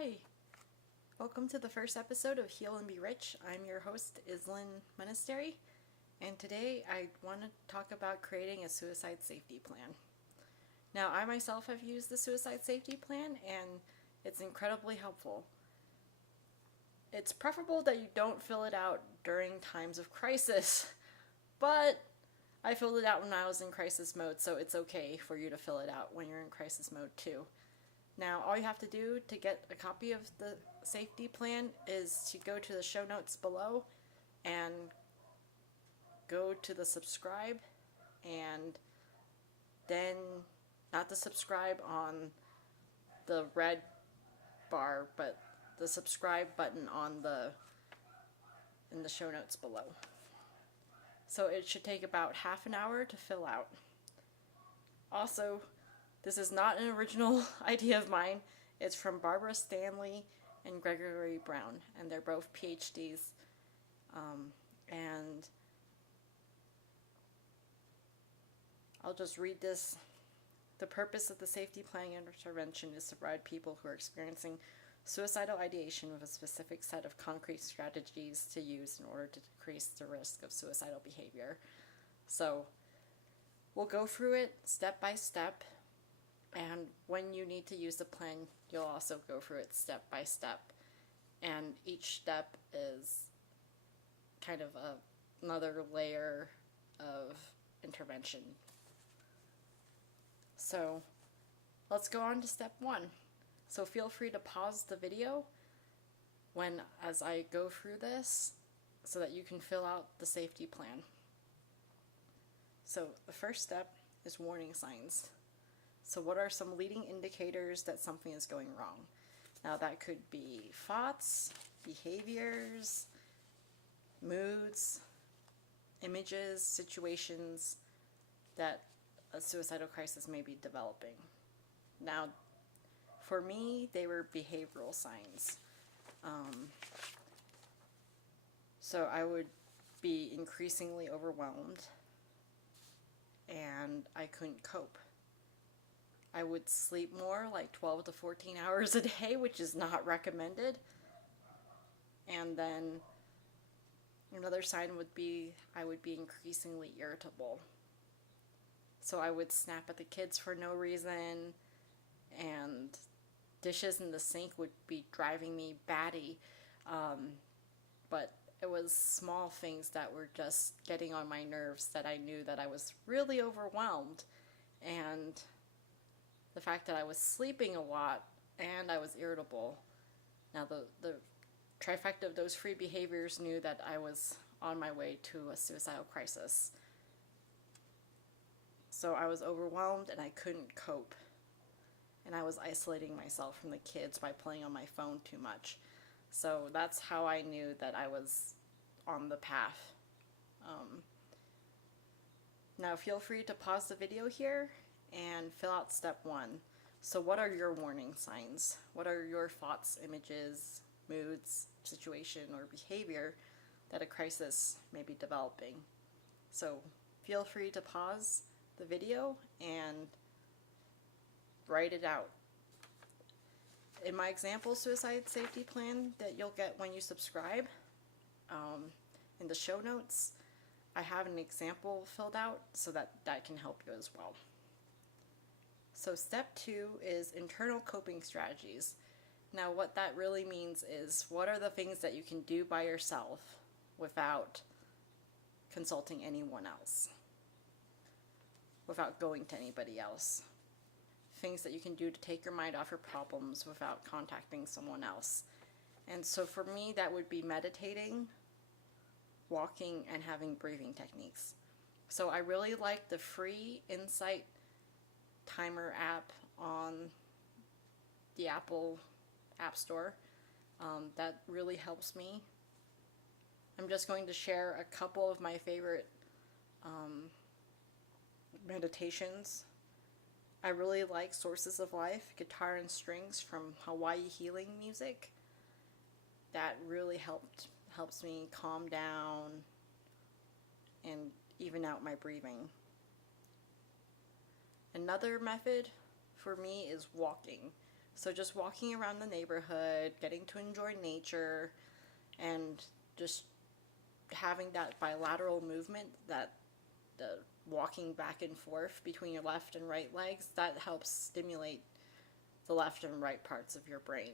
Hi, welcome to the first episode of Heal and Be Rich. I'm your host, Islin Monastery, and today I want to talk about creating a suicide safety plan. Now, I myself have used the suicide safety plan, and it's incredibly helpful. It's preferable that you don't fill it out during times of crisis, but I filled it out when I was in crisis mode, so it's okay for you to fill it out when you're in crisis mode too. Now, all you have to do to get a copy of the safety plan is to go to the show notes below and go to the subscribe, and then not the subscribe on the red bar, but the subscribe button in the show notes below. So it should take about half an hour to fill out. Also, this is not an original idea of mine. It's from Barbara Stanley and Gregory Brown, and they're both PhDs. And I'll just read this. The purpose of the safety planning intervention is to provide people who are experiencing suicidal ideation with a specific set of concrete strategies to use in order to decrease the risk of suicidal behavior. So we'll go through it step by step. And when you need to use the plan, you'll also go through it step by step. And each step is kind of another layer of intervention. So let's go on to step one. So feel free to pause the video as I go through this so that you can fill out the safety plan. So the first step is warning signs. So what are some leading indicators that something is going wrong? Now that could be thoughts, behaviors, moods, images, situations that a suicidal crisis may be developing. Now, for me, they were behavioral signs. So I would be increasingly overwhelmed and I couldn't cope. I would sleep more, like 12 to 14 hours a day, which is not recommended. And then another sign would be I would be increasingly irritable. So I would snap at the kids for no reason, and dishes in the sink would be driving me batty. But it was small things that were just getting on my nerves that I knew that I was really overwhelmed. And the fact that I was sleeping a lot and I was irritable. Now the trifecta of those three behaviors knew that I was on my way to a suicidal crisis. So I was overwhelmed and I couldn't cope. And I was isolating myself from the kids by playing on my phone too much. So that's how I knew that I was on the path. Now feel free to pause the video here and fill out step one. So what are your warning signs? What are your thoughts, images, moods, situation, or behavior that a crisis may be developing? So feel free to pause the video and write it out. In my example suicide safety plan that you'll get when you subscribe, in the show notes, I have an example filled out so that can help you as well. So step two is internal coping strategies. Now what that really means is what are the things that you can do by yourself without consulting anyone else, without going to anybody else. Things that you can do to take your mind off your problems without contacting someone else. And so for me, that would be meditating, walking, and having breathing techniques. So I really like the free Insight timer app on the Apple App Store. That really helps me. I'm just going to share a couple of my favorite meditations. I really like Sources of Life, Guitar and Strings from Hawaii Healing Music. That really helps me calm down and even out my breathing. Another method for me is walking. So just walking around the neighborhood, getting to enjoy nature, and just having that bilateral movement, that the walking back and forth between your left and right legs, that helps stimulate the left and right parts of your brain.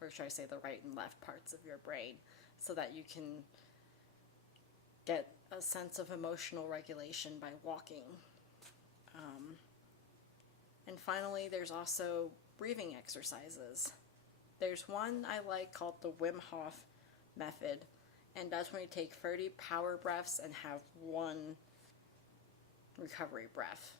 Or should I say the right and left parts of your brain, so that you can get a sense of emotional regulation by walking. And finally, there's also breathing exercises. There's one I like called the Wim Hof method, and that's when you take 30 power breaths and have one recovery breath.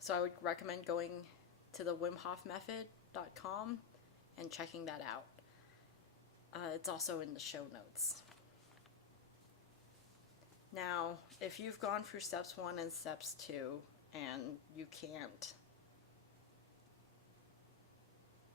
So I would recommend going to the wimhofmethod.com and checking that out. It's also in the show notes. Now, if you've gone through steps 1 and steps 2 and you can't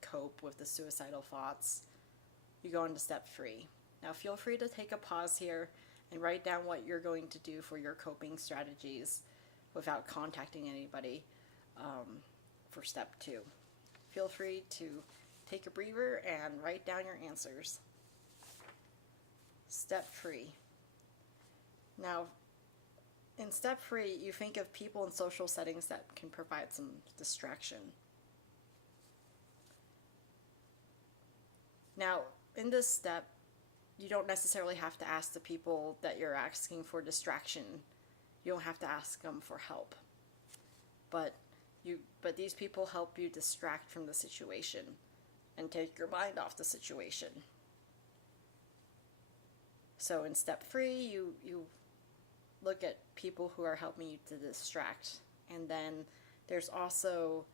cope with the suicidal thoughts, you go into step 3. Now, feel free to take a pause here and write down what you're going to do for your coping strategies without contacting anybody for step 2. Feel free to take a breather and write down your answers. Step 3. Now, in step 3, you think of people and social settings that can provide some distraction. Now, in this step, you don't necessarily have to ask the people that you're asking for distraction. You don't have to ask them for help. But these people help you distract from the situation and take your mind off the situation. So in step 3, you look at people who are helping you to distract. And then there's also,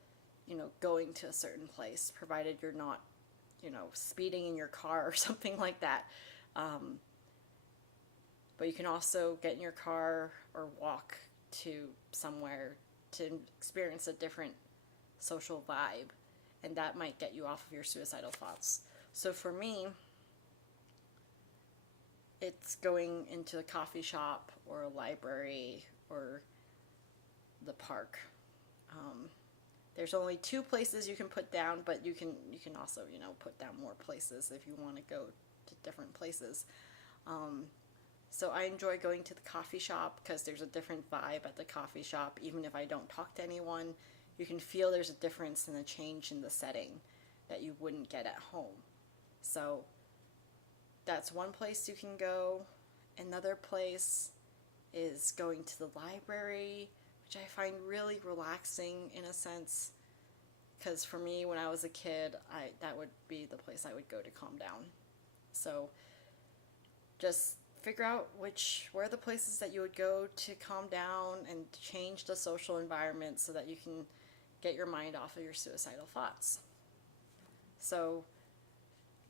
going to a certain place, provided you're not, speeding in your car or something like that. But you can also get in your car or walk to somewhere to experience a different social vibe, and that might get you off of your suicidal thoughts. So for me, it's going into a coffee shop or a library or the park. There's only 2 places you can put down, but you can also put down more places if you want to go to different places. So I enjoy going to the coffee shop because there's a different vibe at the coffee shop. Even if I don't talk to anyone, you can feel there's a difference and a change in the setting that you wouldn't get at home. So that's one place you can go. Another place is going to the library, which I find really relaxing in a sense, because for me, when I was a kid, that would be the place I would go to calm down. So just figure out where are the places that you would go to calm down and change the social environment so that you can get your mind off of your suicidal thoughts. So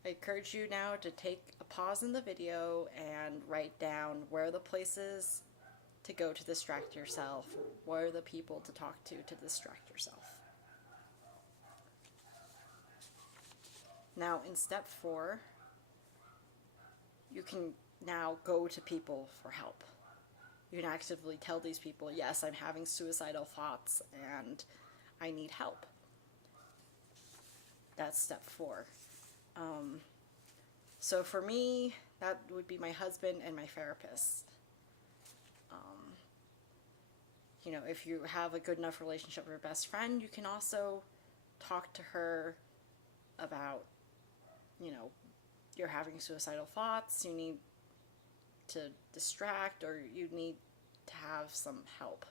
I encourage you now to take a pause in the video and write down where are the places to go to distract yourself, where are the people to talk to distract yourself. Now in step 4, you can now go to people for help. You can actively tell these people, yes, I'm having suicidal thoughts and I need help. That's step 4. So for me, that would be my husband and my therapist. If you have a good enough relationship with your best friend, you can also talk to her about, you're having suicidal thoughts, you need to distract, or you need to have some help.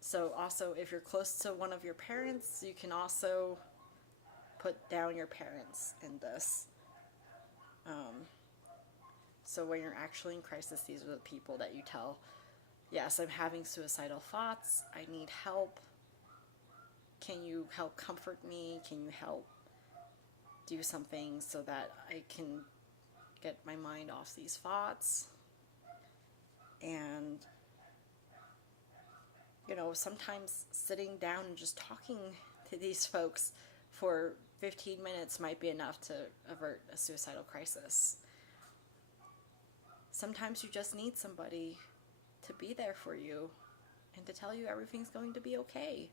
So also, if you're close to one of your parents, you can also put down your parents in this. So when you're actually in crisis, these are the people that you tell, yes, I'm having suicidal thoughts, I need help. Can you help comfort me? Can you help do something so that I can get my mind off these thoughts? And sometimes sitting down and just talking to these folks for 15 minutes might be enough to avert a suicidal crisis. Sometimes you just need somebody to be there for you and to tell you everything's going to be okay.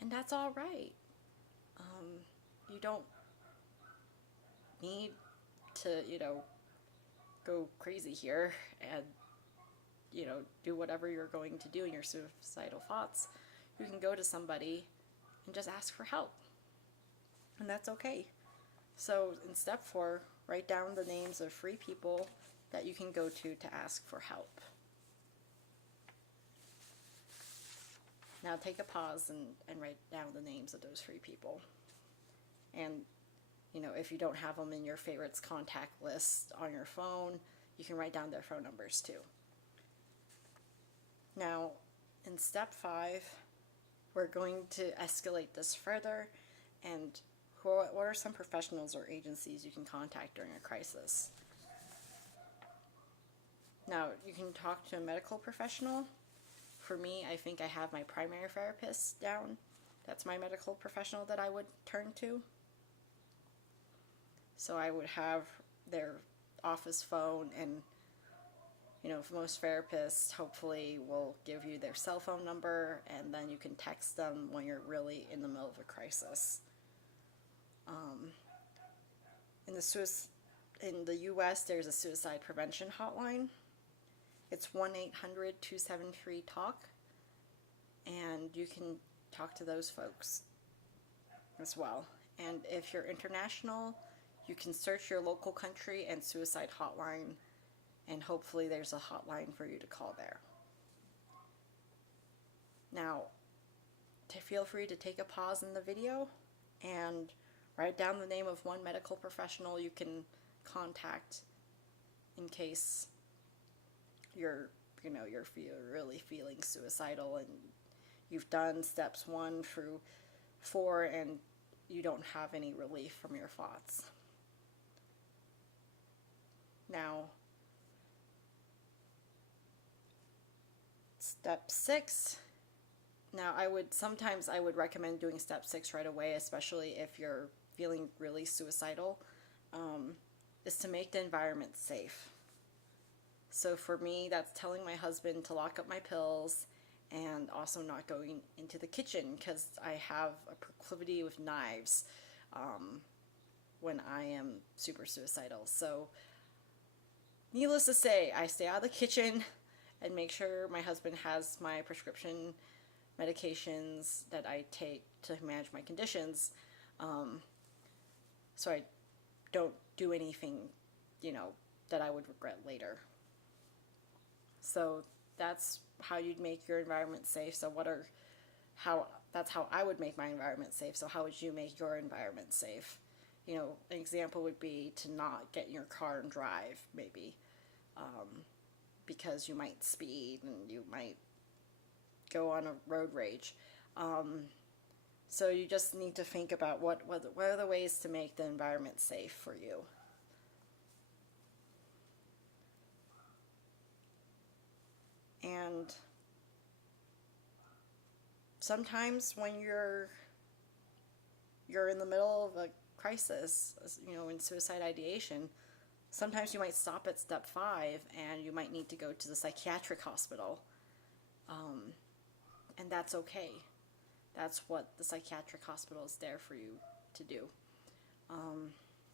And that's all right. You don't need to, go crazy here and, do whatever you're going to do in your suicidal thoughts. You can go to somebody and just ask for help. And that's okay. So in step 4, write down the names of 3 people that you can go to ask for help. Now take a pause and write down the names of those 3 people. And, if you don't have them in your favorites contact list on your phone, you can write down their phone numbers too. Now, in step 5, we're going to escalate this further, and what are some professionals or agencies you can contact during a crisis? Now, you can talk to a medical professional. For me, I think I have my primary therapist down. That's my medical professional that I would turn to. So I would have their office phone, and most therapists hopefully will give you their cell phone number, and then you can text them when you're really in the middle of a crisis. In the U.S., there's a suicide prevention hotline. It's 1-800-273-TALK, and you can talk to those folks as well. And if you're international, you can search your local country and suicide hotline, and hopefully there's a hotline for you to call there. Now, feel free to take a pause in the video and write down the name of one medical professional you can contact in case you're really feeling suicidal and you've done steps 1 through 4 and you don't have any relief from your thoughts. Now, step 6. Now, sometimes I would recommend doing step 6 right away, especially if you're feeling really suicidal, is to make the environment safe. So for me, that's telling my husband to lock up my pills and also not going into the kitchen because I have a proclivity with knives when I am super suicidal. So needless to say, I stay out of the kitchen and make sure my husband has my prescription medications that I take to manage my conditions, so I don't do anything, that I would regret later. So that's how you'd make your environment safe. So that's how I would make my environment safe. So how would you make your environment safe? An example would be to not get in your car and drive, maybe, because you might speed and you might go on a road rage. So you just need to think about what are the ways to make the environment safe for you. And sometimes when you're in the middle of a crisis, in suicide ideation, sometimes you might stop at step 5 and you might need to go to the psychiatric hospital. And that's okay. That's what the psychiatric hospital is there for you to do.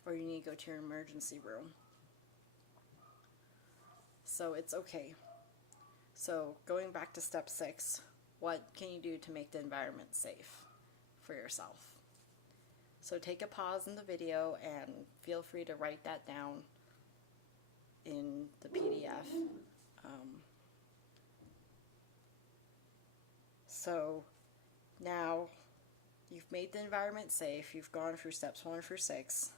Or you need to go to your emergency room. So it's okay. So going back to step 6, what can you do to make the environment safe for yourself? So take a pause in the video and feel free to write that down in the PDF. So now you've made the environment safe, you've gone through steps 1 through 6,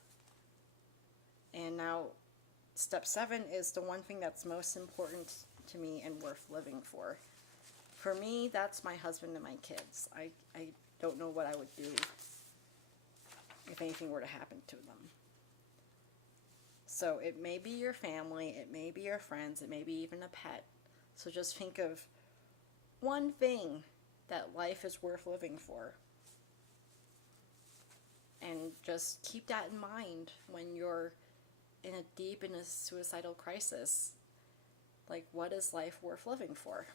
and now step 7 is the one thing that's most important to me and worth living for. For me, that's my husband and my kids. I don't know what I would do if anything were to happen to them. So it may be your family, it may be your friends, it may be even a pet. So just think of one thing that life is worth living for. And just keep that in mind when you're deep in a suicidal crisis. Like, what is life worth living for?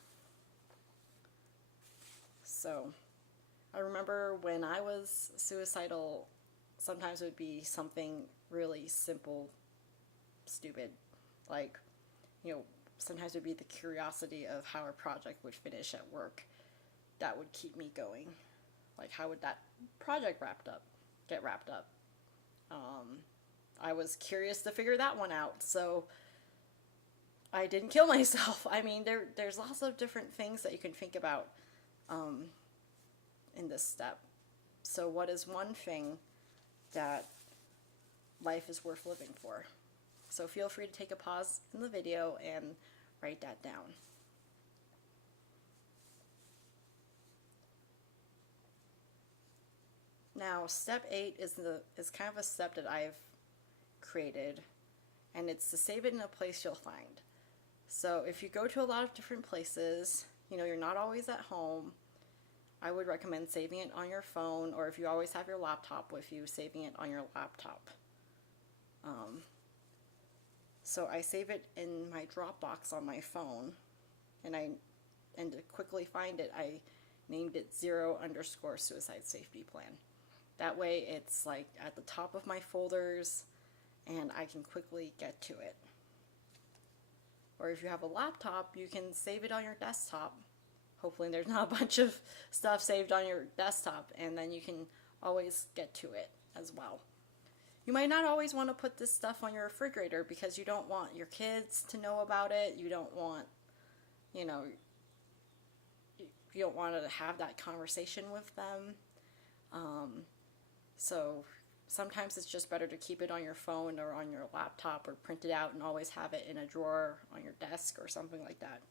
So, I remember when I was suicidal, sometimes it would be something really simple, stupid. Like, sometimes it would be the curiosity of how a project would finish at work that would keep me going. Like, how would that project get wrapped up? I was curious to figure that one out, so I didn't kill myself. I mean, there's lots of different things that you can think about in this step. So what is one thing that life is worth living for? So feel free to take a pause in the video and write that down. Now, step 8 is kind of a step that I've created, and it's to save it in a place you'll find. So if you go to a lot of different places, you're not always at home, I would recommend saving it on your phone, or if you always have your laptop with you, saving it on your laptop. So I save it in my Dropbox on my phone, and to quickly find it, I named it 0_suicide safety plan. That way it's like at the top of my folders and I can quickly get to it. Or if you have a laptop, you can save it on your desktop. Hopefully there's not a bunch of stuff saved on your desktop, and then you can always get to it as well. You might not always want to put this stuff on your refrigerator because you don't want your kids to know about it. You don't want, you don't want to have that conversation with them. So sometimes it's just better to keep it on your phone or on your laptop, or print it out and always have it in a drawer on your desk or something like that.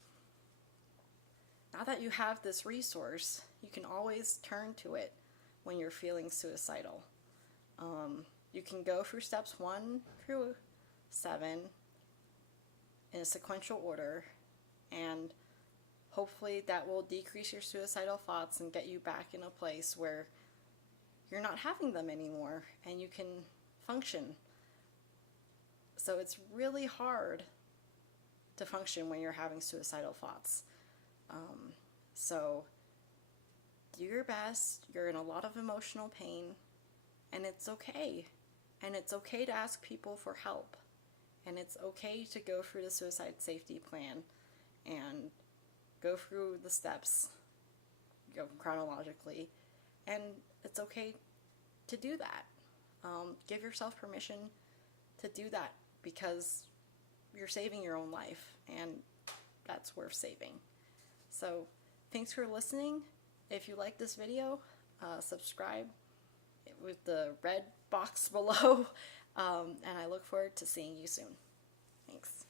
Now that you have this resource, you can always turn to it when you're feeling suicidal. You can go through steps 1 through 7 in a sequential order, and hopefully that will decrease your suicidal thoughts and get you back in a place where you're not having them anymore and you can function. So it's really hard to function when you're having suicidal thoughts. So do your best. You're in a lot of emotional pain, and it's okay. And it's okay to ask people for help. And it's okay to go through the suicide safety plan and go through the steps, chronologically. And it's okay to do that. Give yourself permission to do that, because you're saving your own life, and that's worth saving. So thanks for listening. If you like this video, subscribe with the red box below, and I look forward to seeing you soon. Thanks.